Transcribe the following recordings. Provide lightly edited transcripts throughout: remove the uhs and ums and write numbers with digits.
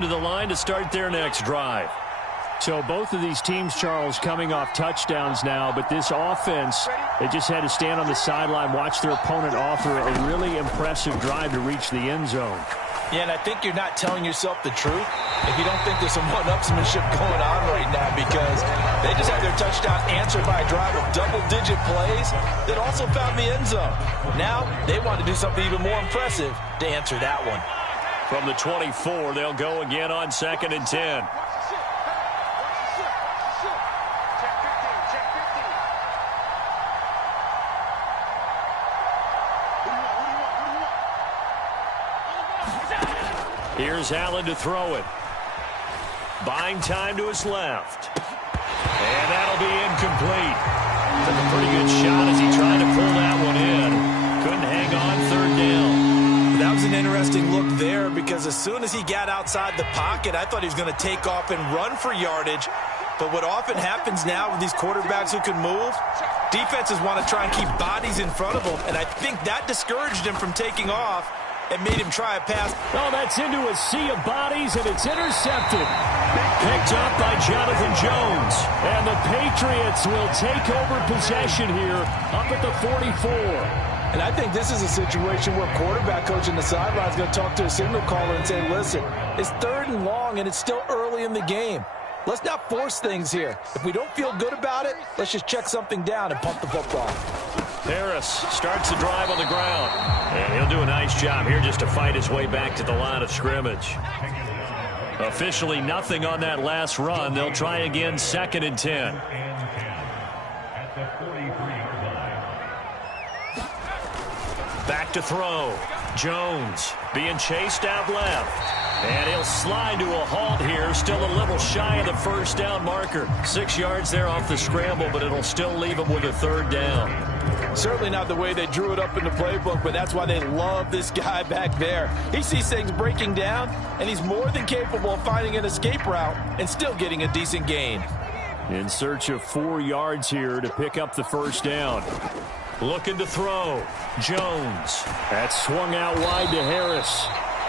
to the line to start their next drive. So both of these teams, Charles, coming off touchdowns now, but this offense, they just had to stand on the sideline, watch their opponent offer a really impressive drive to reach the end zone. Yeah, and I think you're not telling yourself the truth if you don't think there's some one-upsmanship going on right now, because they just had their touchdown answered by a drive of double-digit plays that also found the end zone. Now they want to do something even more impressive to answer that one. From the 24, they'll go again on 2nd and 10. Here's Allen to throw it. Buying time to his left. And that'll be incomplete. Took a pretty good shot as he tried to pull that one in. Couldn't hang on 3rd down. That was an interesting look there, because as soon as he got outside the pocket, I thought he was going to take off and run for yardage. But what often happens now with these quarterbacks who can move, defenses want to try and keep bodies in front of them, and I think that discouraged him from taking off and made him try a pass. Oh, that's into a sea of bodies, and it's intercepted. Picked up by Jonathan Jones. And the Patriots will take over possession here up at the 44. And I think this is a situation where quarterback coach in the sideline is going to talk to a signal caller and say, listen, it's 3rd and long, and it's still early in the game. Let's not force things here. If we don't feel good about it, let's just check something down and pump the football. Harris starts the drive on the ground. And he'll do a nice job here just to fight his way back to the line of scrimmage. Officially nothing on that last run. They'll try again 2nd and 10. Back to throw. Jones being chased out left. And he'll slide to a halt here. Still a little shy of the 1st down marker. 6 yards there off the scramble, but it'll still leave him with a 3rd down. Certainly not the way they drew it up in the playbook, but that's why they love this guy back there. He sees things breaking down, and he's more than capable of finding an escape route and still getting a decent gain. In search of 4 yards here to pick up the 1st down. Looking to throw. Jones. That's swung out wide to Harris.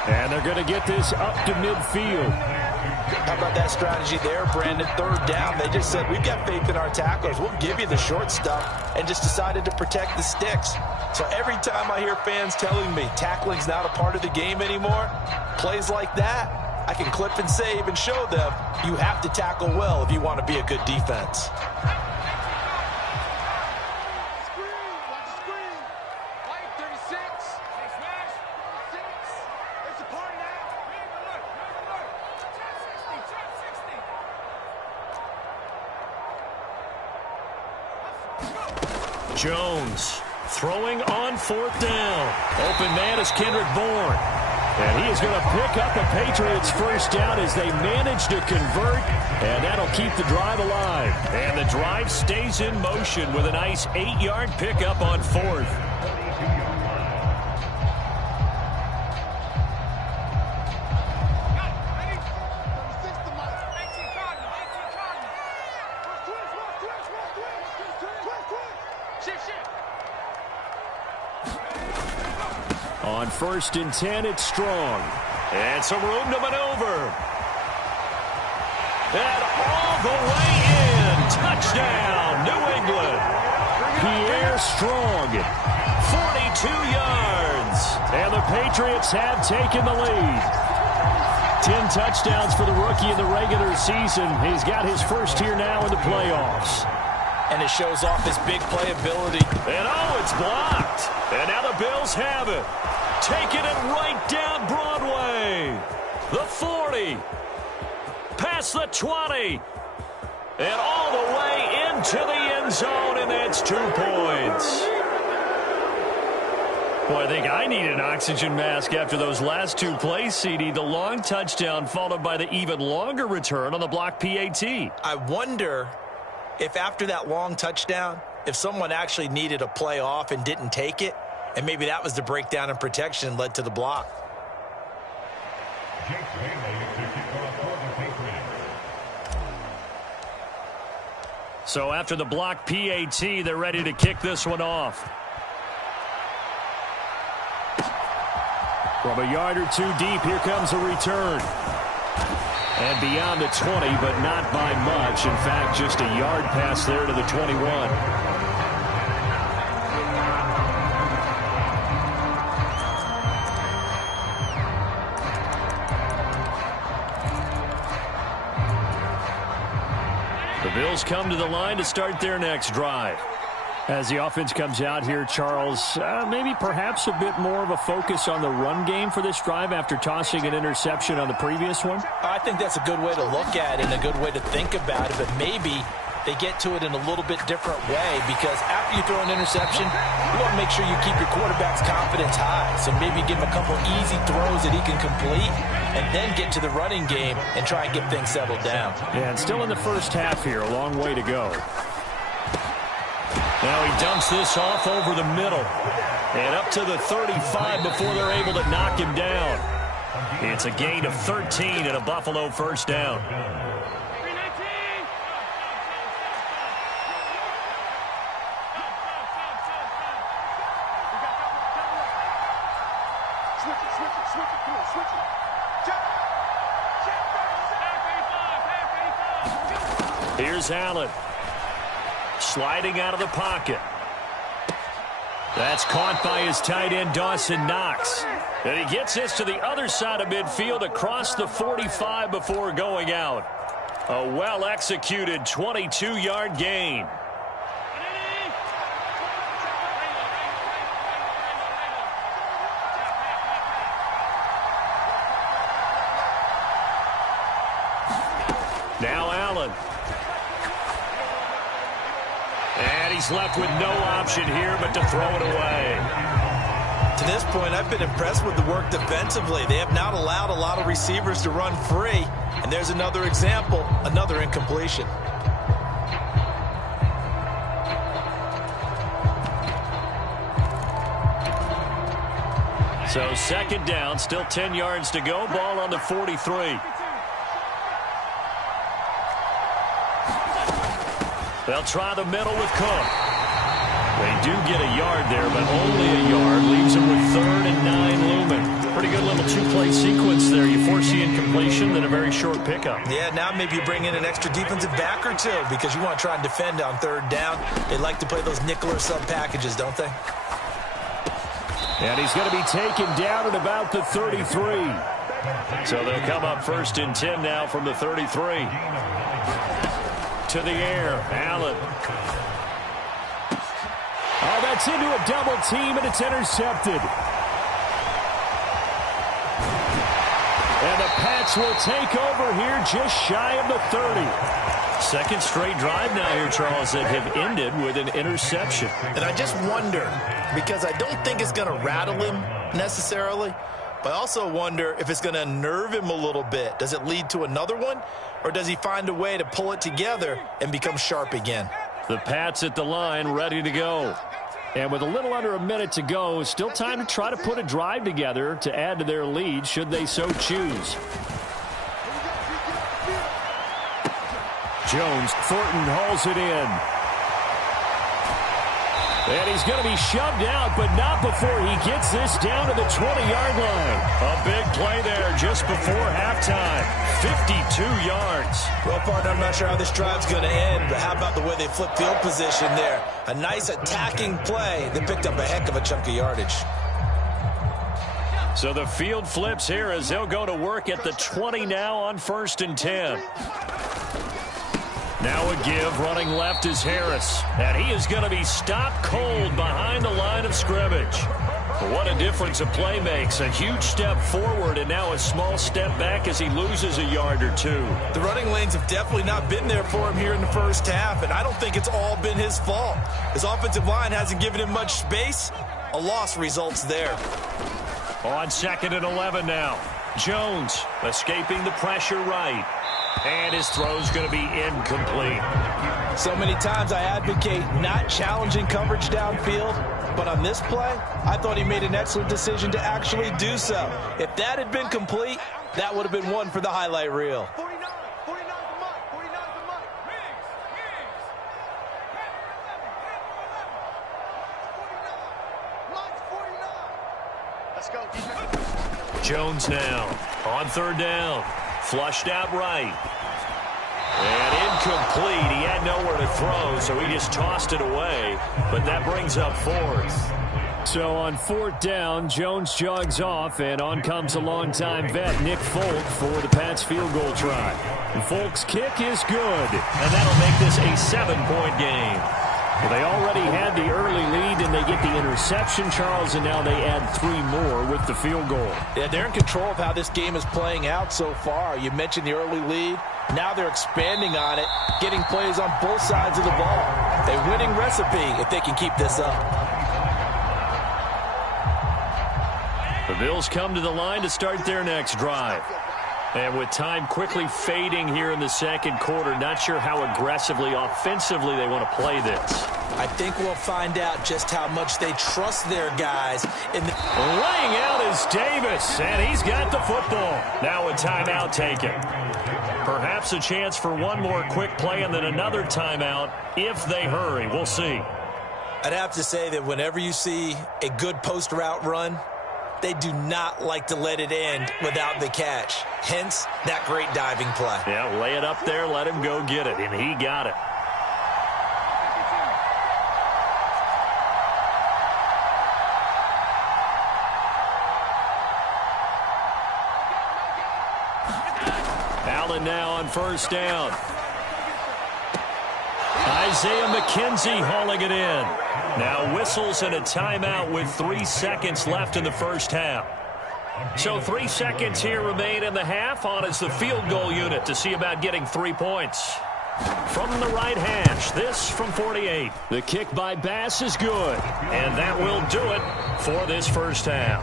And they're going to get this up to midfield. How about that strategy there, Brandon? 3rd down. They just said, we've got faith in our tacklers. We'll give you the short stuff, and just decided to protect the sticks. So every time I hear fans telling me tackling's not a part of the game anymore, plays like that, I can clip and save and show them you have to tackle well if you want to be a good defense. Jones throwing on 4th down. Open man is Kendrick Bourne. And he is going to pick up a Patriots 1st down as they manage to convert. And that'll keep the drive alive. And the drive stays in motion with a nice 8-yard pickup on 4th. On 1st and 10, it's Strong. And some room to maneuver. And all the way in. Touchdown, New England. Pierre Strong. 42 yards. And the Patriots have taken the lead. 10 touchdowns for the rookie in the regular season. He's got his 1st here now in the playoffs. And it shows off his big playability. And oh, it's blocked. And now the Bills have it. Taking it right down Broadway. The 40. Past the 20. And all the way into the end zone, and that's 2 points. Boy, I think I need an oxygen mask after those last 2 plays, CD. The long touchdown followed by the even longer return on the block PAT. I wonder if after that long touchdown, if someone actually needed a play off and didn't take it, and maybe that was the breakdown in protection and led to the block. So after the block PAT, they're ready to kick this one off. From a yard or 2 deep, here comes a return. And beyond the 20, but not by much. In fact, just a yard pass there to the 21. The Bills come to the line to start their next drive. As the offense comes out here, Charles, maybe perhaps a bit more of a focus on the run game for this drive after tossing an interception on the previous one? I think that's a good way to look at it and a good way to think about it, but maybe they get to it in a little bit different way, because after you throw an interception, you want to make sure you keep your quarterback's confidence high. So maybe give him a couple easy throws that he can complete and then get to the running game and try and get things settled down. Yeah, and still in the first half here, a long way to go. Now he dumps this off over the middle and up to the 35 before they're able to knock him down. It's a gain of 13 and a Buffalo first down. Here's Allen. Sliding out of the pocket. That's caught by his tight end, Dawson Knox. And he gets this to the other side of midfield across the 45 before going out. A well-executed 22-yard gain. Now Allen. And he's left with no option here but to throw it away. To this point, I've been impressed with the work defensively. They have not allowed a lot of receivers to run free. And there's another example, another incompletion. So second down, still 10 yards to go. Ball on the 43. They'll try the middle with Cook. They do get a yard there, but only a yard. Leaves them with 3rd and 9 looming. Pretty good little two-play sequence there. You force the incompletion, then a very short pickup. Yeah, now maybe you bring in an extra defensive back or two because you want to try and defend on 3rd down. They like to play those nickel or sub packages, don't they? And he's going to be taken down at about the 33. So they'll come up 1st and 10 now from the 33. To the air, Allen. Oh, that's into a double team, and it's intercepted. And the Pats will take over here just shy of the 30. Second straight drive now here, Charles, that have ended with an interception. And I just wonder, because I don't think it's going to rattle him necessarily, but I also wonder if it's going to unnerve him a little bit. Does it lead to another one? Or does he find a way to pull it together and become sharp again? The Pats at the line, ready to go. And with a little under a minute to go, still time to try to put a drive together to add to their lead, should they so choose. Jones, Thornton hauls it in. And he's going to be shoved out, but not before he gets this down to the 20-yard line. A big play there just before halftime. 52 yards. Well, partner, I'm not sure how this drive's going to end, but how about the way they flip field position there? A nice attacking play that picked up a heck of a chunk of yardage. So the field flips here as they'll go to work at the 20 now on 1st and 10. Now a give, running left is Harris. And he is going to be stopped cold behind the line of scrimmage. What a difference a play makes. A huge step forward and now a small step back as he loses a yard or two. The running lanes have definitely not been there for him here in the first half, and I don't think it's all been his fault. His offensive line hasn't given him much space. A loss results there. On 2nd and 11 now. Jones escaping the pressure right. And his throw's going to be incomplete. So many times I advocate not challenging coverage downfield, but on this play, I thought he made an excellent decision to actually do so. If that had been complete, that would have been one for the highlight reel. 49 for Mike. Mike's 49. Let's go, defense. Jones now on 3rd down. Flushed out right. And incomplete. He had nowhere to throw, so he just tossed it away. But that brings up fourth. So on fourth down, Jones jogs off, and on comes a longtime vet, Nick Folk, for the Pats field goal try. And Folk's kick is good. And that'll make this a 7-point game. Well, they already had the early lead, and they get the interception, Charles, and now they add 3 more with the field goal. Yeah, they're in control of how this game is playing out so far. You mentioned the early lead. Now they're expanding on it, getting plays on both sides of the ball. A winning recipe if they can keep this up. The Bills come to the line to start their next drive. And with time quickly fading here in the second quarter, not sure how aggressively, offensively they want to play this. I think we'll find out just how much they trust their guys. Laying out is Davis, and he's got the football. Now a timeout taken. Perhaps a chance for one more quick play and then another timeout if they hurry. We'll see. I'd have to say that whenever you see a good post route run, they do not like to let it end without the catch. Hence, that great diving play. Yeah, lay it up there, let him go get it, and he got it. Allen now on first down. Isaiah McKenzie hauling it in. Now whistles and a timeout with 3 seconds left in the first half. So 3 seconds here remain in the half. On is the field goal unit to see about getting 3 points. From the right hash, this from 48. The kick by Bass is good. And that will do it for this first half.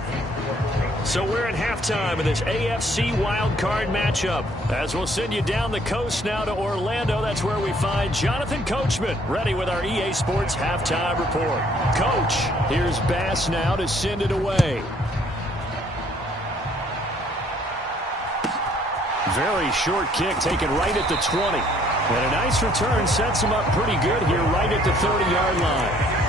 So we're at halftime in this AFC wildcard matchup. As we'll send you down the coast now to Orlando, that's where we find Jonathan Coachman, ready with our EA Sports halftime report. Coach, here's Bass now to send it away. Very short kick taken right at the 20. And a nice return sets him up pretty good here right at the 30-yard line.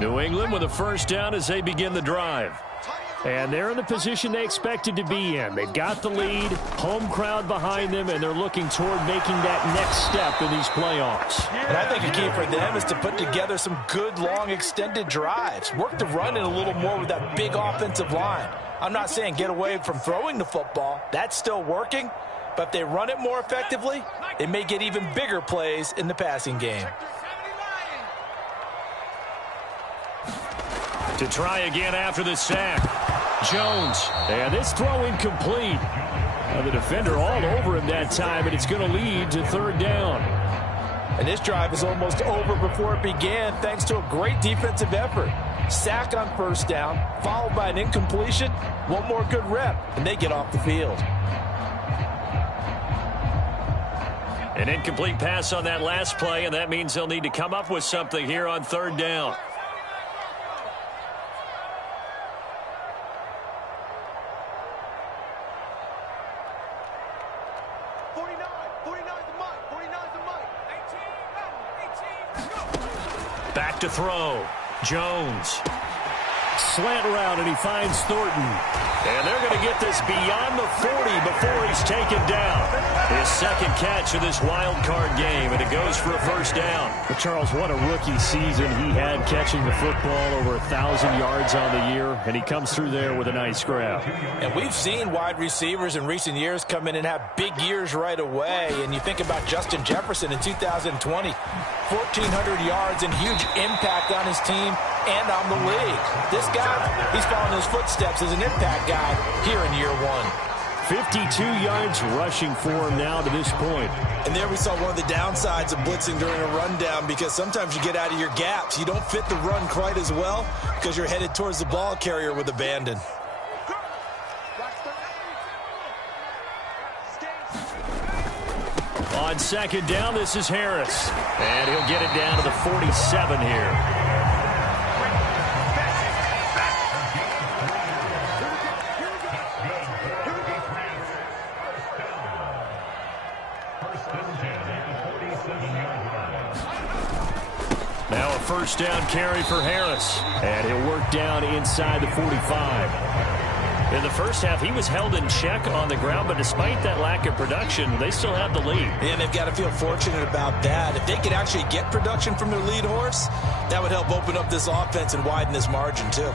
New England with a first down as they begin the drive. And they're in the position they expected to be in. They've got the lead, home crowd behind them, and they're looking toward making that next step in these playoffs. And I think a key for them is to put together some good, long, extended drives. Work the run in a little more with that big offensive line. I'm not saying get away from throwing the football. That's still working. But if they run it more effectively, they may get even bigger plays in the passing game. To try again after the sack. Jones. And this throw incomplete. The defender all over him that time, and it's going to lead to third down. And this drive is almost over before it began thanks to a great defensive effort. Sack on first down, followed by an incompletion. One more good rep, and they get off the field. An incomplete pass on that last play, and that means they'll need to come up with something here on third down. Back to throw. Jones. Slant route, and he finds Thornton. And they're going to get this beyond the 40 before he's taken down. His second catch of this wild card game, and it goes for a first down. But Charles, what a rookie season he had catching the football, over 1,000 yards on the year, and he comes through there with a nice grab. And we've seen wide receivers in recent years come in and have big years right away. And you think about Justin Jefferson in 2020, 1,400 yards and huge impact on his team and on the league. This guy, he's following his footsteps as an impact guy here in year one. 52 yards rushing for him now to this point. And there we saw one of the downsides of blitzing during a rundown, because sometimes you get out of your gaps. You don't fit the run quite as well because you're headed towards the ball carrier with abandon. On second down, this is Harris. And he'll get it down to the 47 here. Now a first down carry for Harris. And he'll work down inside the 45. In the first half, he was held in check on the ground, but despite that lack of production, they still have the lead. And they've got to feel fortunate about that. If they could actually get production from their lead horse, that would help open up this offense and widen this margin, too.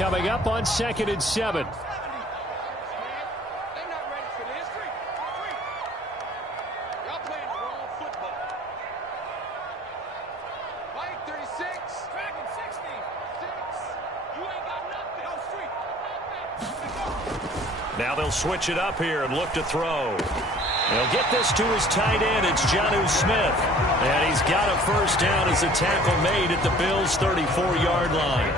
Coming up on 2nd and 7. Now they'll switch it up here and look to throw. They'll get this to his tight end. It's Jonnu Smith. And he's got a first down as a tackle made at the Bills' 34-yard line.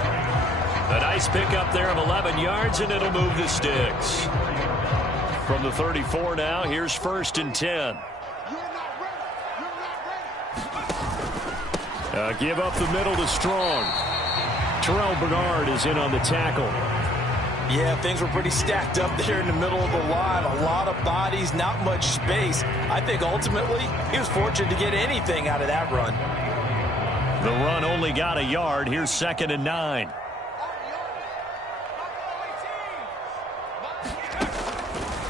A nice pickup there of 11 yards, and it'll move the sticks. From the 34 now, here's 1st and 10. Give up the middle to Strong. Terrell Bernard is in on the tackle. Yeah, things were pretty stacked up there in the middle of the line. A lot of bodies, not much space. I think ultimately he was fortunate to get anything out of that run. The run only got a yard. Here's 2nd and 9.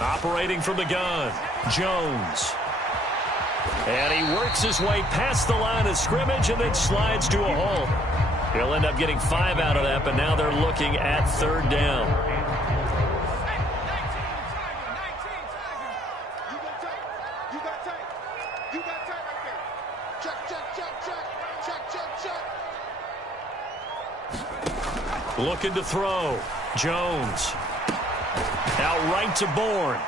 Operating from the gun, Jones. And he works his way past the line of scrimmage and then slides to a halt. He'll end up getting 5 out of that, but now they're looking at 3rd down. Looking to throw. Jones. Out right to Bourne.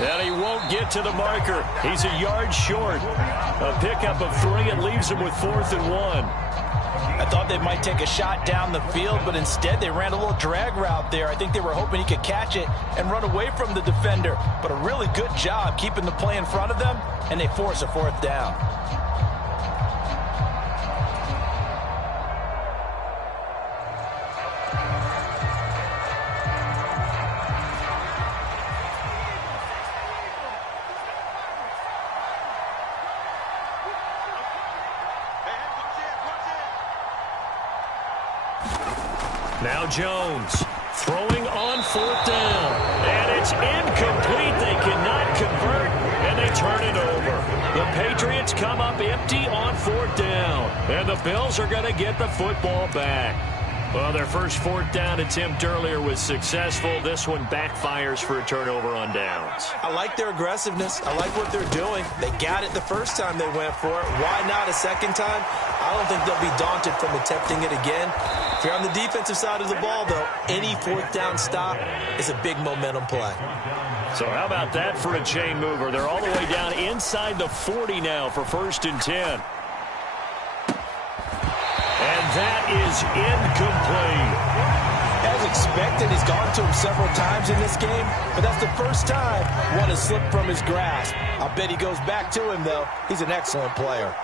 And he won't get to the marker. He's a yard short. A pickup of 3. It leaves him with 4th and 1. I thought they might take a shot down the field, but instead they ran a little drag route there. I think they were hoping he could catch it and run away from the defender. But a really good job keeping the play in front of them, and they force a 4th down. Now Jones throwing on 4th down. And it's incomplete. They cannot convert, and they turn it over. The Patriots come up empty on 4th down. And the Bills are going to get the football back. Well, their first 4th down attempt earlier was successful. This one backfires for a turnover on downs. I like their aggressiveness. I like what they're doing. They got it the first time they went for it. Why not a second time? I don't think they'll be daunted from attempting it again. If you're on the defensive side of the ball, though, any 4th down stop is a big momentum play. So how about that for a chain mover? They're all the way down inside the 40 now for 1st and 10. And that is incomplete. As expected, he's gone to him several times in this game, but that's the first time one has slipped from his grasp. I'll bet he goes back to him, though. He's an excellent player.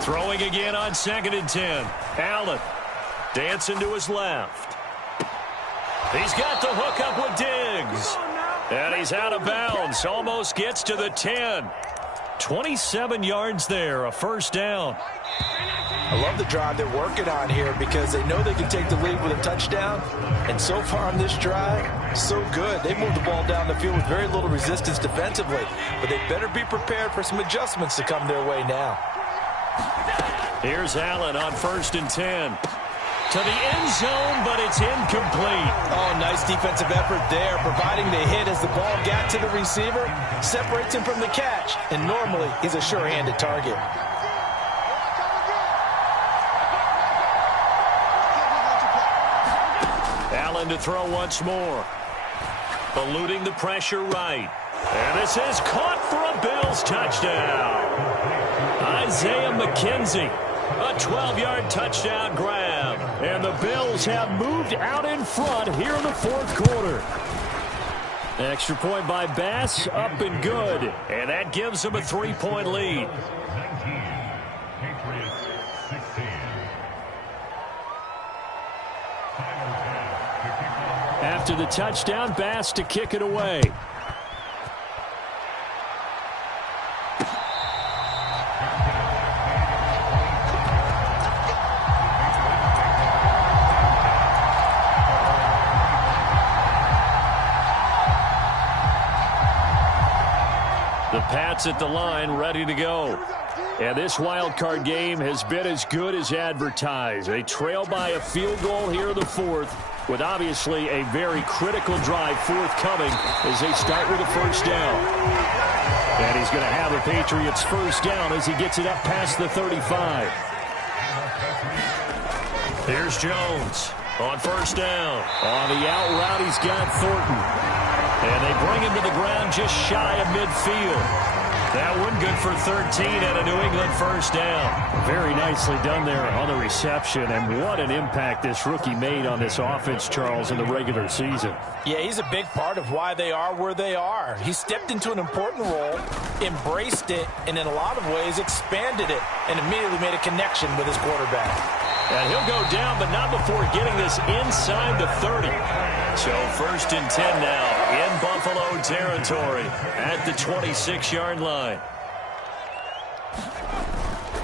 Throwing again on 2nd and 10. Allen dancing to his left. He's got the hook up with Diggs. And he's out of bounds. Almost gets to the 10. 27 yards there, a first down. I love the drive they're working on here because they know they can take the lead with a touchdown. And so far on this drive, so good. They moved the ball down the field with very little resistance defensively. But they better be prepared for some adjustments to come their way now. Here's Allen on 1st and 10. To the end zone, but it's incomplete. Oh, nice defensive effort there, providing the hit as the ball got to the receiver, separates him from the catch, and normally he's a sure-handed target. Allen to throw once more. Eluding the pressure right. And this is caught for a Bills touchdown. Isaiah McKenzie, a 12-yard touchdown grab. And the Bills have moved out in front here in the 4th quarter. Extra point by Bass, up and good. And that gives them a 3-point lead. After the touchdown, Bass to kick it away. The Pats at the line, ready to go. And this wild card game has been as good as advertised. They trail by a field goal here in the fourth, with obviously a very critical drive forthcoming as they start with a first down. And he's going to have the Patriots first down as he gets it up past the 35. Here's Jones on first down. On the out route, he's got Thornton. And they bring him to the ground just shy of midfield. That one good for 13 and a New England first down. Very nicely done there on the reception, and what an impact this rookie made on this offense, Charles, in the regular season. Yeah, he's a big part of why they are where they are. He stepped into an important role, embraced it, and in a lot of ways expanded it, and immediately made a connection with his quarterback. And he'll go down, but not before getting this inside the 30. So first and 10 now in Buffalo territory at the 26-yard line.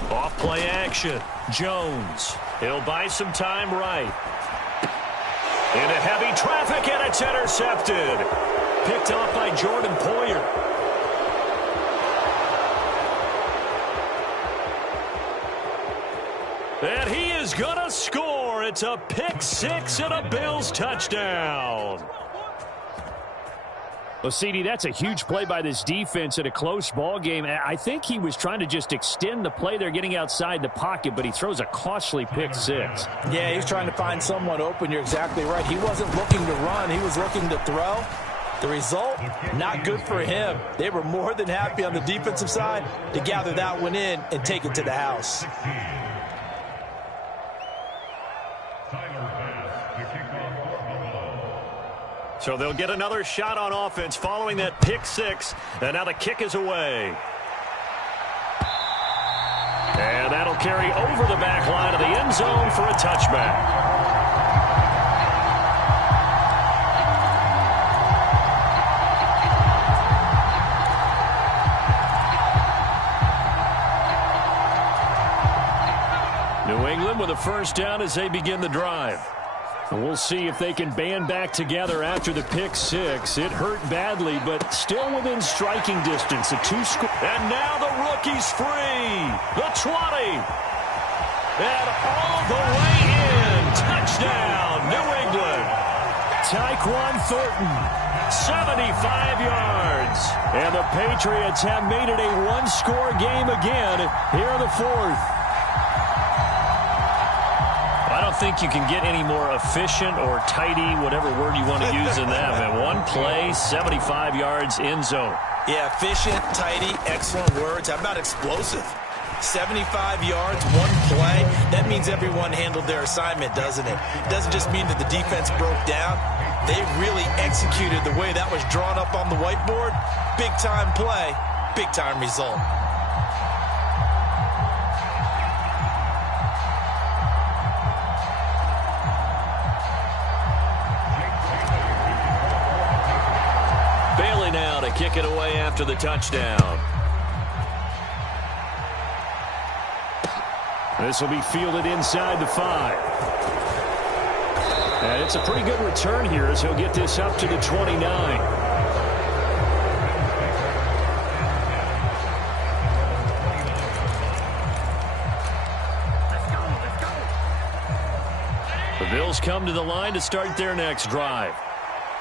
Off play action. Jones. He'll buy some time right. Into heavy traffic, and it's intercepted. Picked off by Jordan Poyer. And he is going to score. It's a pick six and a Bills touchdown. Well, CD, that's a huge play by this defense in a close ball game. I think he was trying to just extend the play there, getting outside the pocket, but he throws a costly pick six. Yeah, he's trying to find someone open. You're exactly right. He wasn't looking to run. He was looking to throw. The result, not good for him. They were more than happy on the defensive side to gather that one in and take it to the house. So they'll get another shot on offense following that pick six. And now the kick is away. And that'll carry over the back line of the end zone for a touchback. New England with a first down as they begin the drive. And we'll see if they can band back together after the pick six. It hurt badly, but still within striking distance. And now the rookie's free. The 20. And all the way in. Touchdown, New England. Tyquan Thornton. 75 yards. And the Patriots have made it a one-score game again here in the fourth. I don't think you can get any more efficient or tidy, whatever word you want to use in that. Man, one play, 75 yards, end zone. Yeah, efficient, tidy, excellent words. How about explosive? 75 yards, one play. That means everyone handled their assignment, doesn't it? It doesn't just mean that the defense broke down. They really executed the way that was drawn up on the whiteboard. Big-time play, big-time result. Kick it away after the touchdown. This will be fielded inside the 5. And it's a pretty good return here as he'll get this up to the 29. The Bills come to the line to start their next drive.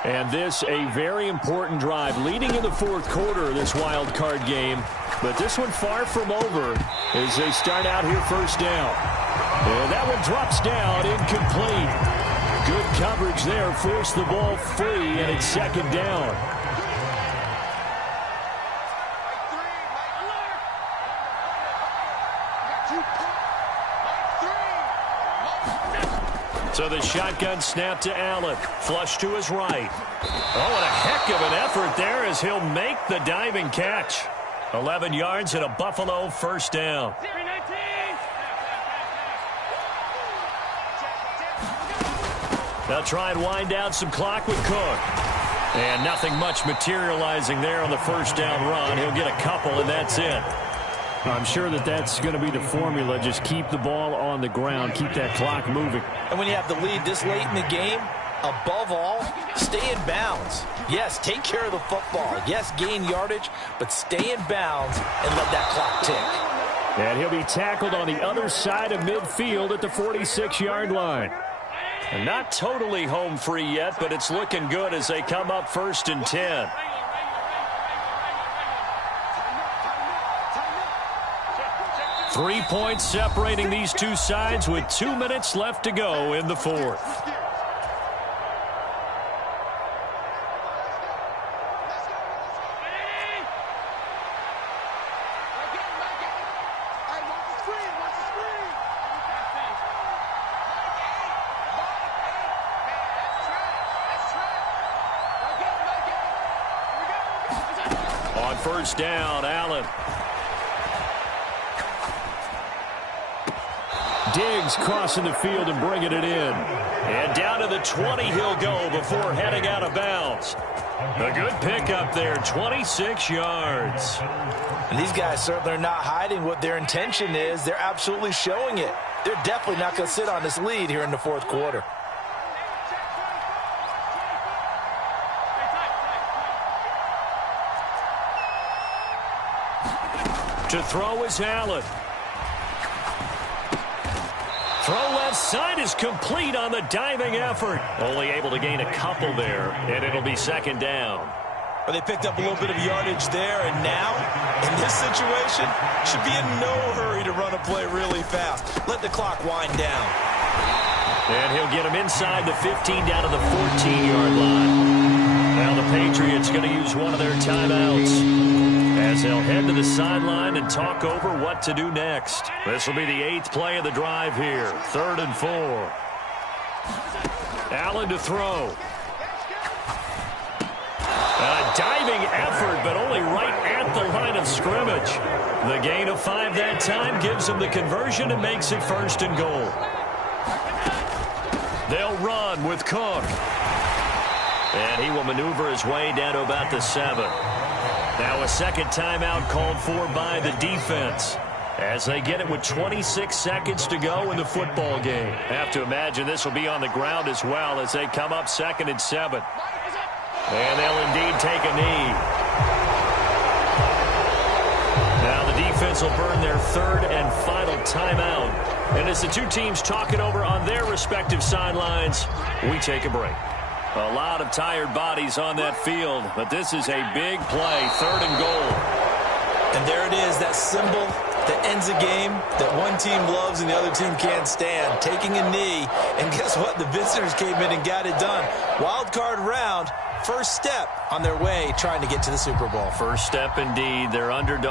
And this a very important drive leading in the fourth quarter of this wild card game. But this one far from over as they start out here first down. And that one drops down, incomplete. Good coverage there, forced the ball free, and it's second down. So the shotgun snap to Allen. Flush to his right. Oh, and a heck of an effort there as he'll make the diving catch. 11 yards and a Buffalo first down. They'll try and wind down some clock with Cook. And nothing much materializing there on the first down run. He'll get a couple, and that's it. I'm sure that's going to be the formula. Just keep the ball on the ground. Keep that clock moving. And when you have the lead this late in the game, above all, stay in bounds. Yes, take care of the football. Yes, gain yardage, but stay in bounds and let that clock tick. And he'll be tackled on the other side of midfield at the 46-yard line. And not totally home free yet, but it's looking good as they come up 1st and 10. Three-points separating these two sides with 2 minutes left to go in the fourth. On first down, Allen. Diggs crossing the field and bringing it in. And down to the 20 he'll go before heading out of bounds. A good pickup there, 26 yards. And these guys certainly are not hiding what their intention is. They're absolutely showing it. They're definitely not going to sit on this lead here in the fourth quarter. To throw is Allen. Throw left side is complete on the diving effort. Only able to gain a couple there, and it'll be second down. Well, they picked up a little bit of yardage there, and now, in this situation, should be in no hurry to run a play really fast. Let the clock wind down. And he'll get him inside the 15 down to the 14-yard line. Now the Patriots going to use one of their timeouts as they'll head to the sideline and talk over what to do next. This will be the 8th play of the drive here. 3rd and 4. Allen to throw. A diving effort, but only right at the line of scrimmage. The gain of 5 that time gives him the conversion and makes it 1st and goal. They'll run with Cook. And he will maneuver his way down to about the 7. Now a second timeout called for by the defense as they get it with 26 seconds to go in the football game. Have to imagine this will be on the ground as well as they come up 2nd and 7. And they'll indeed take a knee. Now the defense will burn their 3rd and final timeout. And as the two teams talk it over on their respective sidelines, we take a break. A lot of tired bodies on that field, but this is a big play, 3rd and goal. And there it is, that symbol that ends a game that one team loves and the other team can't stand. Taking a knee, and guess what? The visitors came in and got it done. Wild card round, first step on their way trying to get to the Super Bowl. First step indeed, they're underdog.